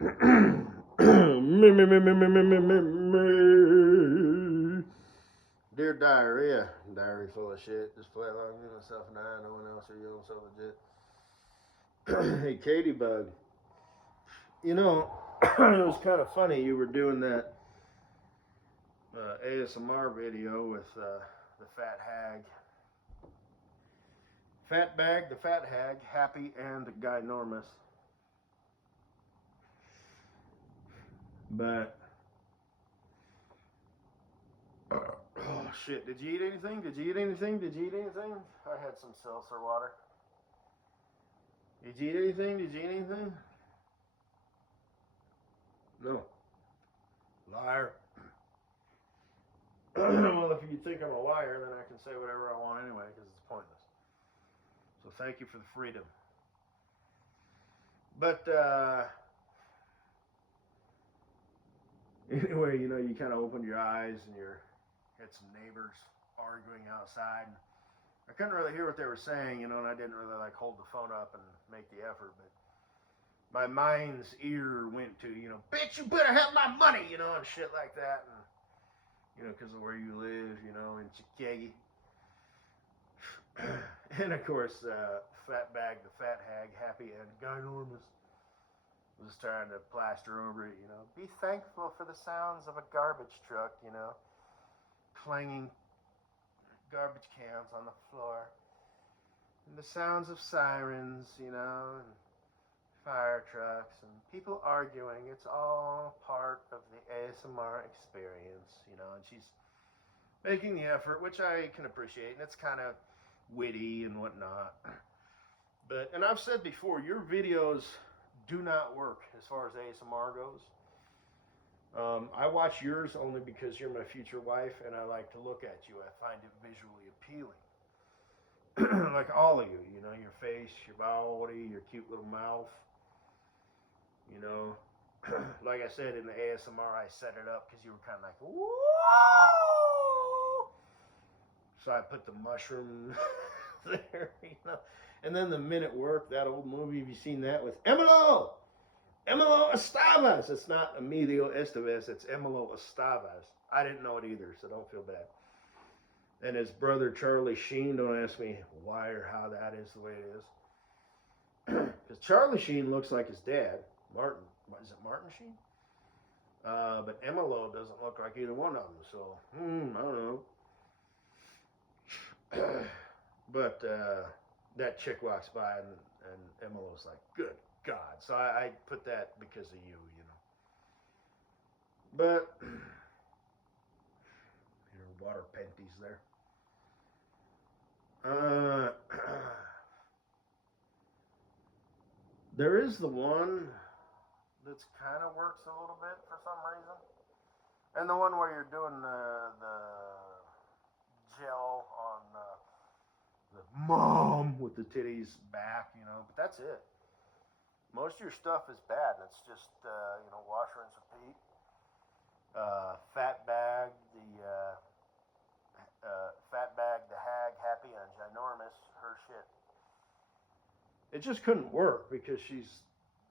Dear diarrhea, diary full of shit. Just play along with myself and I. No one else or you so legit. Hey, Katie Bug. You know, it was kind of funny. You were doing that ASMR video with the fat hag, fat bag, the fat hag, happy, and Guy Normus. But oh shit! Did you eat anything? Did you eat anything? Did you eat anything? I had some seltzer water. Did you eat anything? Did you eat anything? No. Liar. Well, if you think I'm a liar, then I can say whatever I want anyway, because it's pointless. So thank you for the freedom. But anyway, you know, you kind of opened your eyes and you had some neighbors arguing outside. I couldn't really hear what they were saying, you know, and I didn't really like hold the phone up and make the effort, but my mind's ear went to, you know, bitch, you better have my money, you know, and shit like that, and you know, because of where you live, you know, in Chicago. And of course, Fat Bag, the fat hag, happy, and Guy Normus was trying to plaster over it, you know. Be thankful for the sounds of a garbage truck, you know, clanging garbage cans on the floor, and the sounds of sirens, you know, and fire trucks, and people arguing. It's all part of the ASMR experience, you know, and she's making the effort, which I can appreciate, and it's kind of witty and whatnot. But, and I've said before, your videos do not work as far as ASMR goes. I watch yours only because you're my future wife, and I like to look at you. I find it visually appealing. Like all of you, you know, your face, your body, your cute little mouth. You know, like I said in the ASMR, I set it up because you were kind of like, whoa. So I put the mushroom there, you know. And then the Men at Work, that old movie, have you seen that with Emilio Estavas? It's not Emilio Estevez, it's Emilio Estavas. I didn't know it either, so don't feel bad. And his brother Charlie Sheen, don't ask me why or how that is the way it is. Because Charlie Sheen looks like his dad, Martin. Is it Martin Sheen? But Emilio doesn't look like either one of them, so I don't know. But that chick walks by and Emilo's like, good God. So I put that because of you, you know. But your water panties there. There is the one that's kind of works a little bit for some reason, and the one where you're doing the gel on the mom with the titties back, you know. But that's it. Most of your stuff is bad, and it's just you know, wash, rinse, repeat. Fat bag, fat bag, the hag, happy, and ginormous. Her shit. It just couldn't work because she's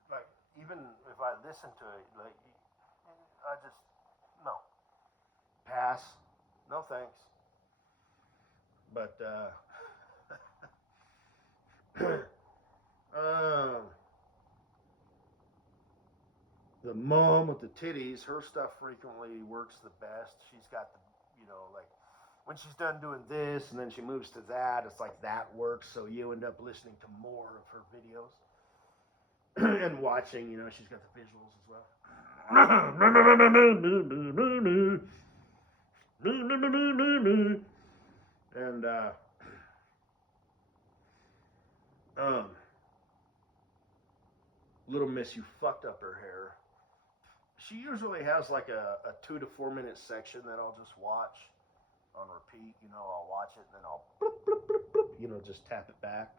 like, even if I listen to it, like, I just no pass, no thanks. But the mom with the titties, her stuff frequently works the best. She's got the, you know, like when she's done doing this and then she moves to that, it's like that works. So you end up listening to more of her videos and watching, you know, she's got the visuals as well. And Little Miss, you fucked up her hair. She usually has like a 2 to 4 minute section that I'll just watch on repeat. You know, I'll watch it and then I'll bloop, bloop, bloop, bloop, you know, just tap it back.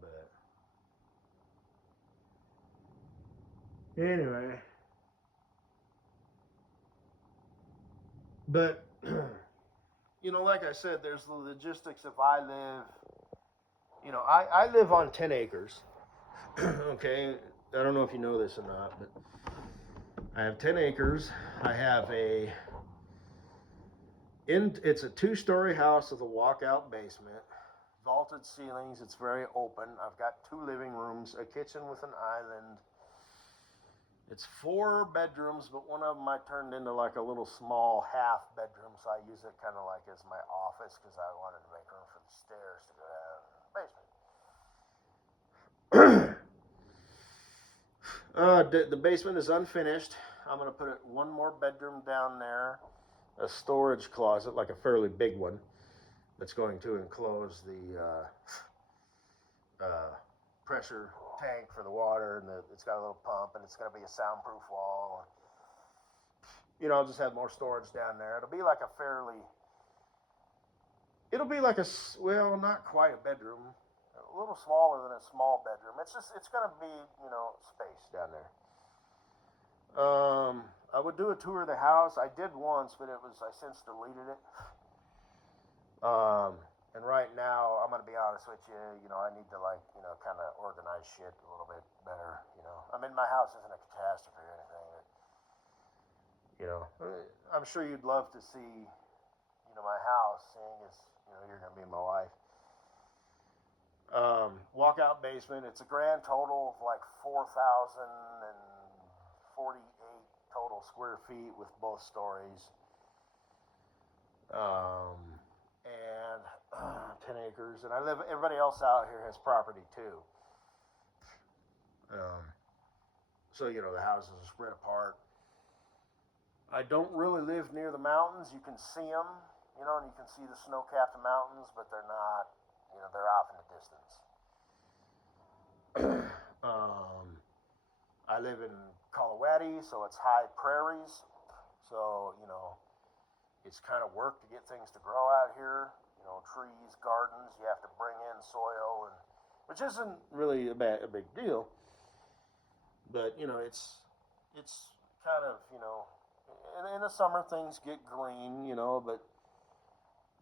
But anyway, you know, like I said, there's the logistics. If I live You know, I live on 10 acres. Okay, I don't know if you know this or not, but I have 10 acres. I have it's a 2-story house with a walkout basement, vaulted ceilings. It's very open. I've got 2 living rooms, a kitchen with an island. It's 4 bedrooms, but one of them I turned into like a little small half bedroom, so I use it kind of like as my office because I wanted to make room for the stairs to go down in the basement. The basement is unfinished. I'm gonna put one more bedroom down there, a storage closet, like a fairly big one, that's going to enclose the pressure tank for the water, and it's got a little pump, and it's gonna be a soundproof wall. You know, I'll just have more storage down there. It'll be like a well, not quite a bedroom, a little smaller than a small bedroom. It's gonna be, you know, space down there. I would do a tour of the house. I did once, but I since deleted it. And right now, I'm gonna be honest with you. You know, I need to kind of organize shit a little bit better. You know, I mean, my house isn't a catastrophe or anything. But, you know, I'm sure you'd love to see, you know, my house, seeing as you know you're gonna be my wife. Walkout basement. It's a grand total of like 4,048 total square feet with both stories. And 10 acres, and everybody else out here has property too. So, you know, the houses are spread apart. I don't really live near the mountains. You can see them, you know, and you can see the snow-capped mountains, but they're not, you know, they're off in the distance. I live in Colorado, so it's high prairies. So, you know, it's kind of work to get things to grow out here. You know, trees, gardens. You have to bring in soil, which isn't really a big deal. But you know, it's kind of, you know, in the summer things get green. You know, but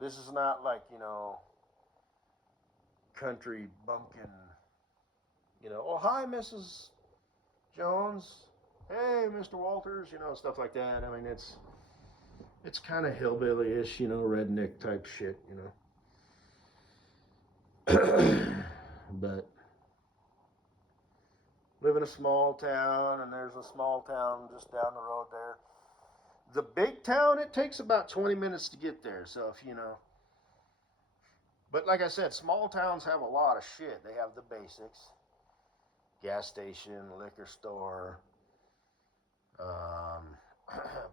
this is not like, you know, country bumpkin. You know, oh hi, Mrs. Jones. Hey, Mr. Walters. You know, stuff like that. I mean, it's kind of hillbilly-ish, you know, redneck type shit, you know. But live in a small town, and there's a small town just down the road there. The big town, it takes about 20 minutes to get there. So if you know, but like I said, small towns have a lot of shit. They have the basics: gas station, liquor store,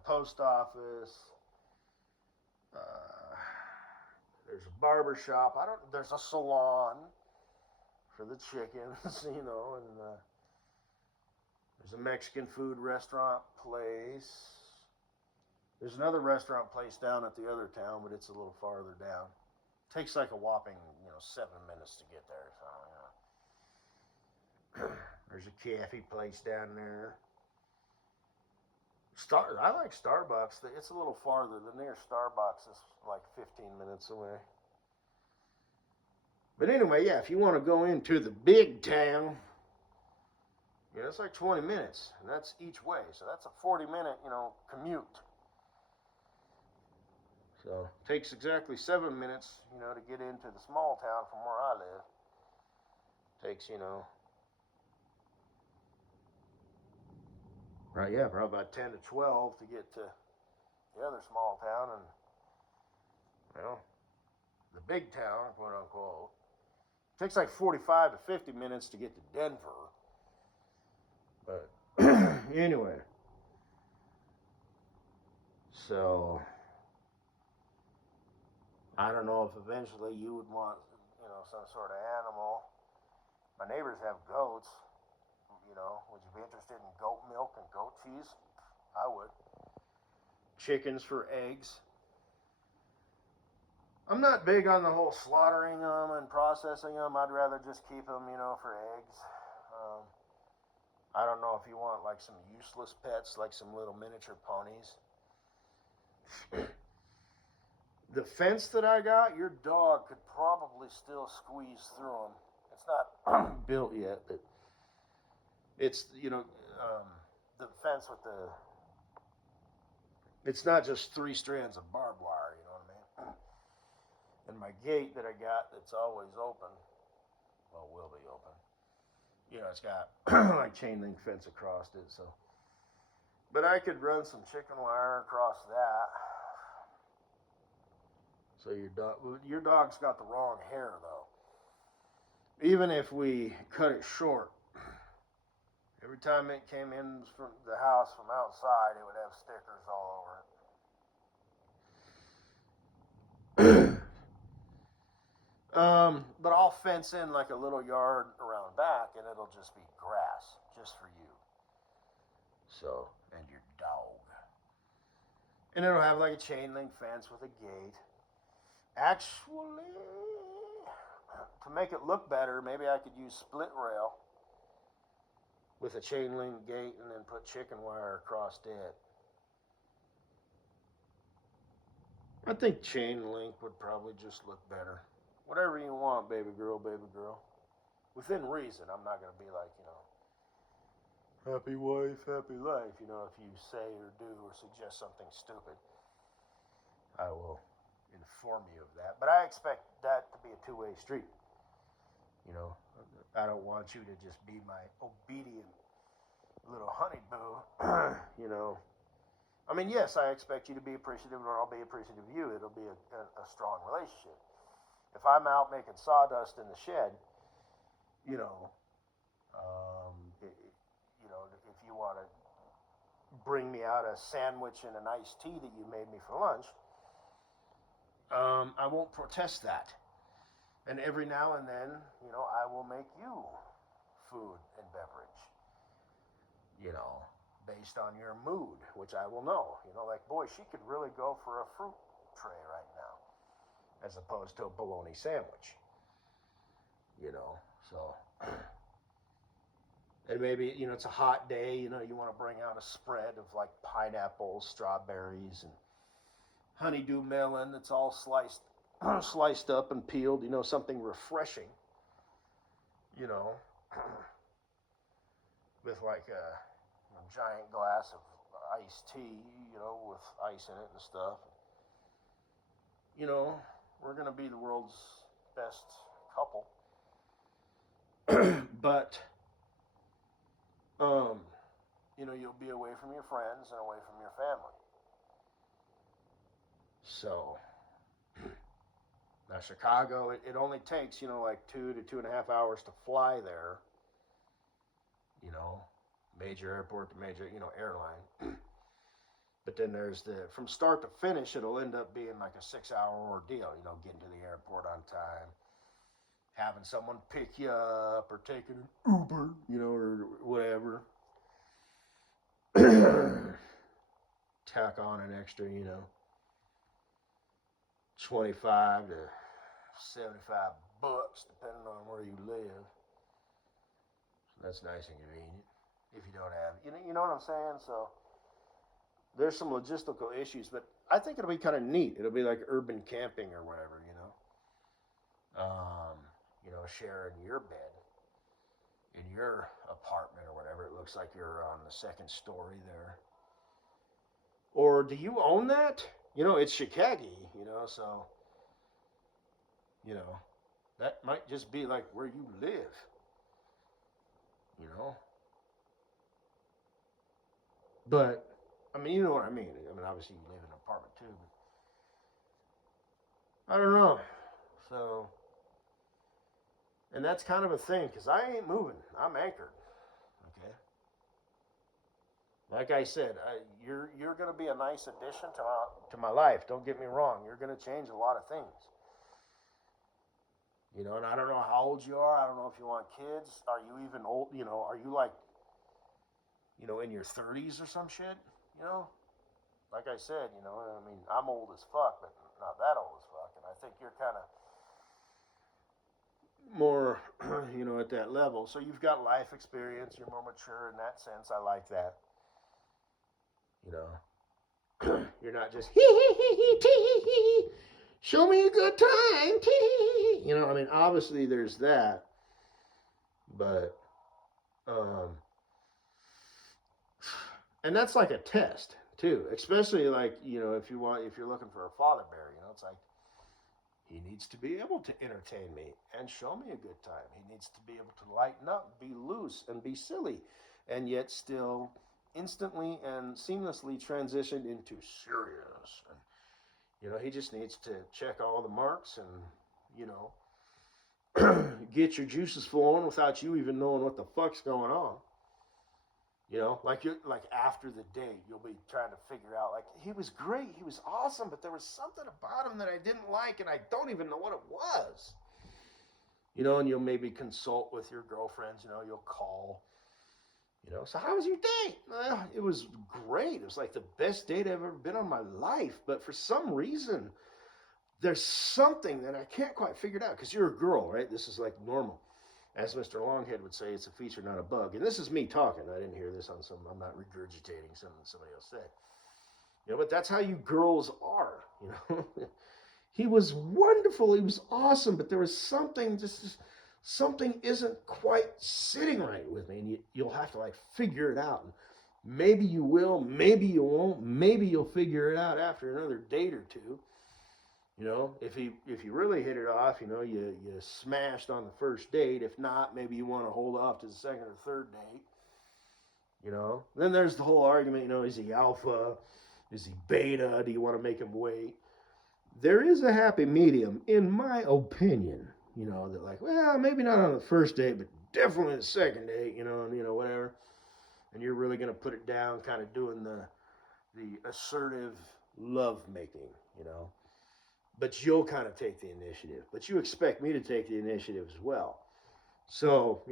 post office. There's a barber shop. There's a salon for the chickens, you know, and there's a Mexican food restaurant place. There's another restaurant place down at the other town, but it's a little farther down. It takes like a whopping, you know, 7 minutes to get there. So, you know. There's a cafe place down there. I like Starbucks. It's a little farther. The nearest Starbucks is like 15 minutes away. But anyway, yeah, if you want to go into the big town, yeah, it's like 20 minutes, and that's each way. So that's a 40-minute, you know, commute. So it takes exactly 7 minutes, you know, to get into the small town from where I live. Takes, you know, right, yeah, probably about 10 to 12 to get to the other small town, and, well, the big town, quote unquote. It takes like 45 to 50 minutes to get to Denver. But anyway, so I don't know if eventually you would want, you know, some sort of animal. My neighbors have goats. You know, would you be interested in goat milk and goat cheese? I would. Chickens for eggs. I'm not big on the whole slaughtering them and processing them. I'd rather just keep them, you know, for eggs. I don't know if you want like some useless pets, like some little miniature ponies. The fence that I got, your dog could probably still squeeze through them. It's not built yet, but it's, the fence with the, it's not just 3 strands of barbed wire, you know what I mean? And my gate that I got that's always open, well, will be open, it's got like chain link fence across it, so. But I could run some chicken wire across that. So your dog's got the wrong hair, though. Even if we cut it short, every time it came in from the house from outside, it would have stickers all over it. But I'll fence in like a little yard around back, and it'll just be grass, just for you. So, and your dog. And it'll have like a chain link fence with a gate. Actually, to make it look better, maybe I could use split rail with a chain link gate and then put chicken wire across it. I think chain link would probably just look better. Whatever you want, baby girl, baby girl. Within reason. I'm not going to be like, happy wife, happy life. If you say or do or suggest something stupid, I will inform you of that. But I expect that to be a two-way street. I don't want you to just be my obedient little honeyboo. I mean, yes, I expect you to be appreciative, and I'll be appreciative of you. It'll be a strong relationship. If I'm out making sawdust in the shed, if you want to bring me out a sandwich and an iced tea that you made me for lunch, I won't protest that. And every now and then, I will make you food and beverage, based on your mood, which I will know. Like, boy, she could really go for a fruit tray right now, as opposed to a bologna sandwich, so. And maybe, it's a hot day, you want to bring out a spread of like pineapples, strawberries, and honeydew melon that's all sliced up and peeled, something refreshing, with like a giant glass of iced tea, with ice in it and stuff. We're going to be the world's best couple. But, you'll be away from your friends and away from your family. So, now Chicago, it only takes, like 2 to 2.5 hours to fly there. Major airport to major, airline. But then there's from start to finish, it'll end up being like a 6-hour ordeal, getting to the airport on time, having someone pick you up or taking an Uber, or whatever. Tack on an extra, 25 to 75 bucks, depending on where you live. So that's nice and convenient if you don't have, you know what I'm saying? So there's some logistical issues, but I think it'll be kind of neat. It'll be like urban camping or whatever, sharing your bed in your apartment or whatever. It looks like you're on the second story there. Or do you own that? It's Chicago, so, that might just be like where you live, But, I mean, you know what I mean. Obviously you live in an apartment too, but I don't know. So, and that's kind of a thing, because I ain't moving. I'm anchored. Okay? Like I said, you're going to be a nice addition to my life. Don't get me wrong. You're going to change a lot of things. And I don't know how old you are. I don't know if you want kids. Are you even old? Are you like, in your 30s or some shit? Like I said, I'm old as fuck, but not that old as fuck. And I think you're kind of more, at that level. So you've got life experience. You're more mature in that sense. I like that. You're not just show me a good time. Obviously there's that. But and that's like a test too, especially like if you're looking for a father bear, it's like he needs to be able to entertain me and show me a good time. He needs to be able to lighten up, be loose, and be silly, and yet still instantly and seamlessly transition into serious. And he just needs to check all the marks and get your juices flowing without you even knowing what the fuck's going on. Like like after the date, you'll be trying to figure out like he was great, he was awesome, but there was something about him that I didn't like, and I don't even know what it was. And you'll maybe consult with your girlfriends. You'll call. So how was your date? It was great. It was like the best date I've ever been on in my life. But for some reason, there's something that I can't quite figure it out because you're a girl, right? This is like normal. As Mr. Longhead would say, it's a feature, not a bug. And this is me talking. I didn't hear this on I'm not regurgitating something somebody else said. But that's how you girls are, He was wonderful. He was awesome. But there was something, something isn't quite sitting right with me. And you'll have to like figure it out. And maybe you will, maybe you won't. Maybe you'll figure it out after another date or two. If you really hit it off, you smashed on the first date. If not, maybe you want to hold off to the second or third date. Then there's the whole argument. Is he alpha? Is he beta? Do you want to make him wait? There is a happy medium, in my opinion. That like, well, maybe not on the first date, but definitely the second date. And whatever. And you're really gonna put it down, kind of doing the assertive love making. But you'll kind of take the initiative. But you expect me to take the initiative as well. So,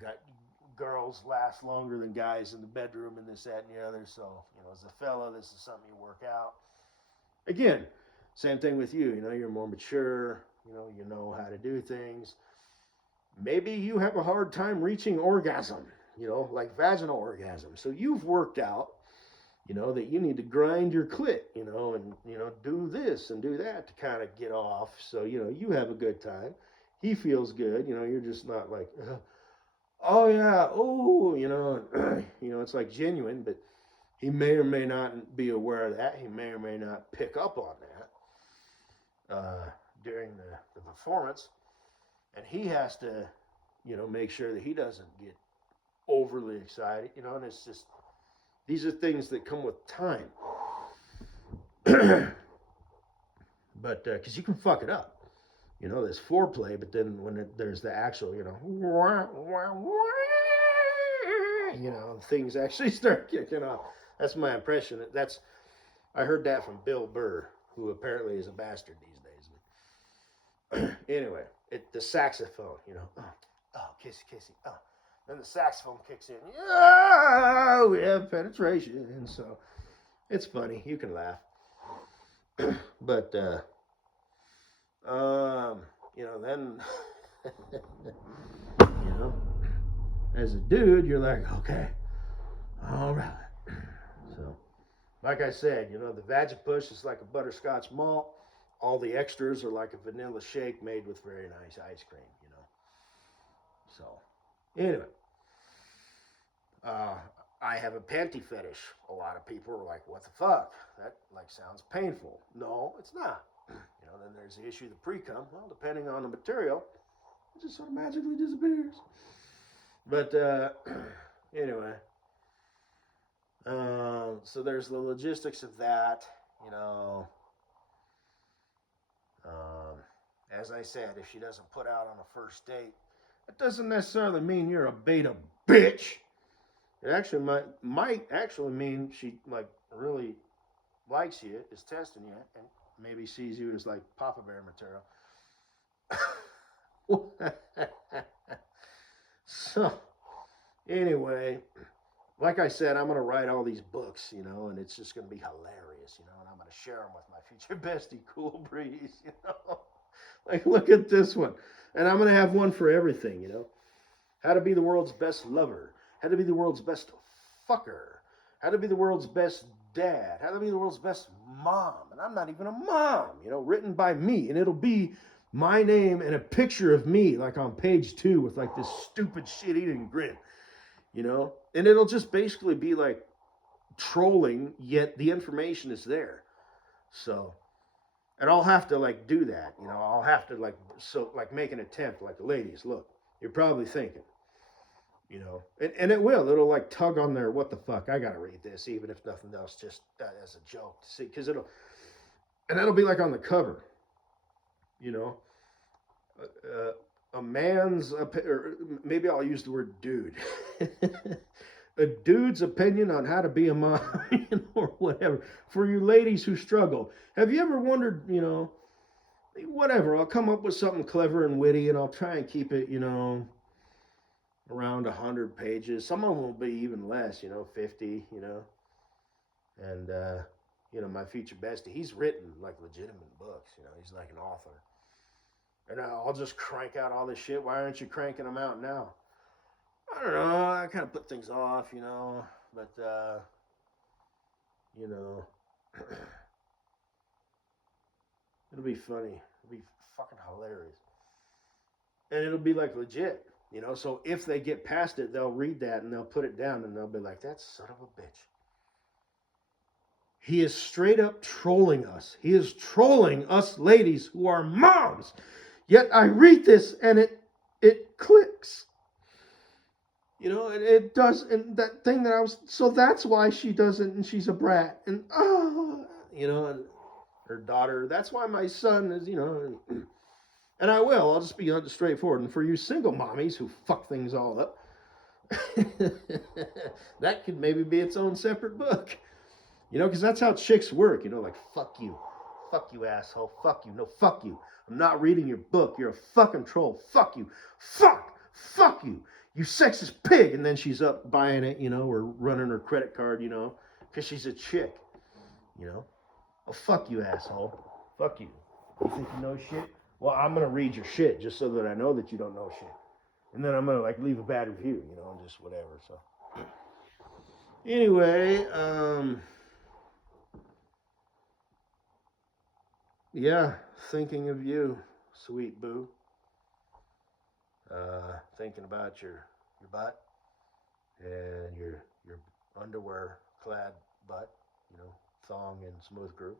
got girls last longer than guys in the bedroom and this, that, and the other. So, as a fella, this is something you work out. Again, same thing with you. You're more mature. You know how to do things. Maybe you have a hard time reaching orgasm, like vaginal orgasm. So you've worked out that you need to grind your clit, and, do this and do that to kind of get off. So, you have a good time. He feels good. You're just not like, oh, yeah, oh, it's like genuine, but he may or may not be aware of that. He may or may not pick up on that during the performance. And he has to, make sure that he doesn't get overly excited, and it's just, these are things that come with time. But because you can fuck it up. There's foreplay, but then when there's the actual, things actually start kicking off. That's my impression. I heard that from Bill Burr, who apparently is a bastard these days. Anyway, the saxophone, kissy, kissy, Then the saxophone kicks in. Yeah, we have penetration. And so it's funny. You can laugh. But, then, as a dude, you're like, okay, all right. So, like I said, the Vagipush is like a butterscotch malt. All the extras are like a vanilla shake made with very nice ice cream, So, anyway. I have a panty fetish. A lot of people are like, what the fuck? That like sounds painful. No, it's not. Then there's the issue of the pre-cum. Well, depending on the material, it just sort of magically disappears. But anyway, so there's the logistics of that. As I said, if she doesn't put out on a first date, that doesn't necessarily mean you're a beta bitch. It actually might actually mean she like really likes you, is testing you, and maybe sees you as like Papa Bear material. So anyway, like I said, I'm gonna write all these books, and it's just gonna be hilarious, and I'm gonna share them with my future bestie, Cool Breeze, Like, look at this one, and I'm gonna have one for everything, How to be the world's best lover. How to be the world's best fucker. How to be the world's best dad. How to be the world's best mom. And I'm not even a mom, written by me. And it'll be my name and a picture of me, like on page 2, with like this stupid shit-eating grin, you know? And it'll just basically be like trolling, yet the information is there. So, and I'll have to like do that, you know? I'll have to like make an attempt, like, ladies, look, you're probably thinking, you know, and it'll like tug on their, what the fuck, I gotta read this, even if nothing else, just as a joke to see, because and that'll be like on the cover, you know, a man's, or maybe I'll use the word dude, a dude's opinion on how to be a mom, you know, or whatever, for you ladies who struggle. Have you ever wondered, you know, whatever, I'll come up with something clever and witty, and I'll try and keep it, you know, around 100 pages. Some of them will be even less, you know, 50, you know. And, you know, my future bestie, he's written like legitimate books, you know, he's like an author. And I'll just crank out all this shit. Why aren't you cranking them out now? I don't know. I kind of put things off, you know. But, you know, it'll be funny. It'll be fucking hilarious. And it'll be like legit. You know, so if they get past it, they'll read that and they'll put it down and they'll be like, that son of a bitch. He is straight up trolling us. He is trolling us ladies who are moms. Yet I read this and it clicks. You know, and it does, and that thing that I was, so that's why she doesn't, and she's a brat. And, you know, and her daughter, that's why my son is, you know, and I'll just be straightforward. And for you single mommies who fuck things all up, that could maybe be its own separate book. You know, because that's how chicks work. You know, like, fuck you, asshole, fuck you, no, fuck you. I'm not reading your book. You're a fucking troll. Fuck you, fuck you, you sexist pig. And then she's up buying it, you know, or running her credit card, you know, because she's a chick, you know. Oh, fuck you, asshole. Fuck you. You think you know shit? Well, I'm going to read your shit just so that I know that you don't know shit. And then I'm going to, like, leave a bad review, you know, and just whatever. So, anyway, yeah, thinking of you, sweet boo. Thinking about your butt and your underwear clad butt, you know, thong and smooth groove,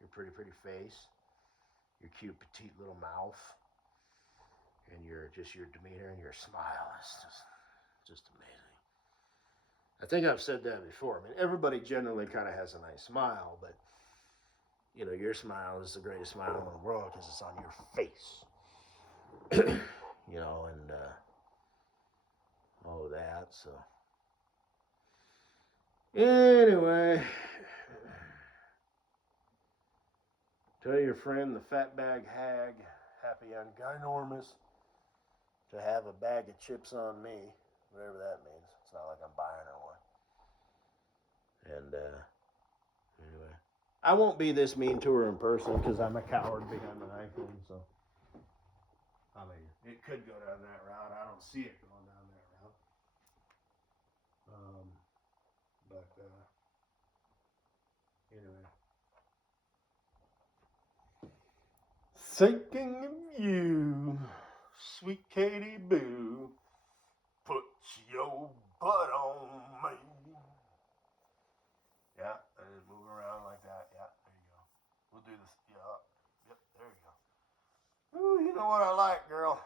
your pretty face, your cute petite little mouth, and your demeanor and your smile is just amazing. I think I've said that before. I mean, everybody generally kind of has a nice smile, but you know, your smile is the greatest smile in the world because it's on your face. You know, and all of that. So, anyway, tell your friend the fat bag hag, happy and ginormous, to have a bag of chips on me, whatever that means. It's not like I'm buying her one. And anyway, I won't be this mean to her in person because I'm a coward behind an iPhone. So, I mean, it could go down that route. I don't see it going down that route. But anyway, thinking of you, sweet Katie Boo, put your butt on me. Yeah, and move around like that. Yeah, there you go. We'll do this. Yeah, yep, there you go. Ooh, you know what I like, girl?